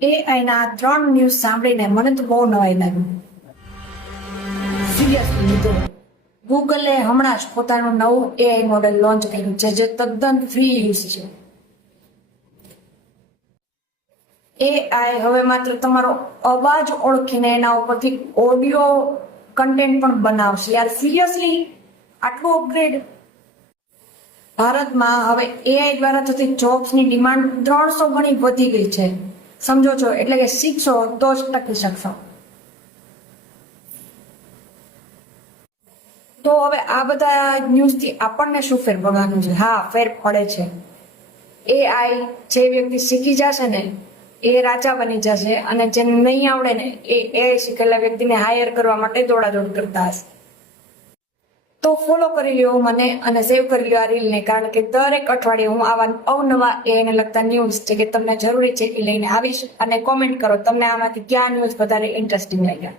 એઆઈના 3 news સાંભળીને મને તો બહુ નવાઈ લાગી. સિરિયસલી લીધો. ગૂગલે હમણાં જ પોતાનું નવું એઆઈ મોડેલ લોન્ચ કર્યું છે જે તદ્દન ફ્રી યુઝ છે. એઆઈ હવે માત્ર તમારો અવાજ ઓળખીને એના ઉપરથી ઓડિયો કન્ટેન્ટ પણ બનાવશે. યાર સિરિયસલી આટલું અપગ્રેડ. ભારતમાં હવે એઆઈ દ્વારા થતી જોબ્સની ડિમાન્ડ 300 ગણી વધી ગઈ છે. સમજો છો? એટલે કે શીખશો તો જ ટકી શકશો. તો હવે આ બધા ન્યૂઝથી આપણને શું ફેર પડવાનું છે? હા, ફેર પડે છે. એઆઈ જે વ્યક્તિ શીખી જશે ને એ રાજા બની જશે, અને જેને નહીં આવડે ને એ એઆઈ શીખેલા વ્યક્તિને હાયર કરવા માટે દોડાદોડ કરતા હશે. તો ફોલો કરી લ્યો મને અને સેવ કરી લ્યો આ રીલને, કારણ કે દરેક અઠવાડિયે હું આવા અવનવા એઆઈને લગતા ન્યૂઝ છે કે તમને જરૂરી છે એ લઈને આવીશ. અને કોમેન્ટ કરો તમને આમાંથી ક્યાં ન્યૂઝ વધારે ઇન્ટરેસ્ટિંગ લાગ્યા.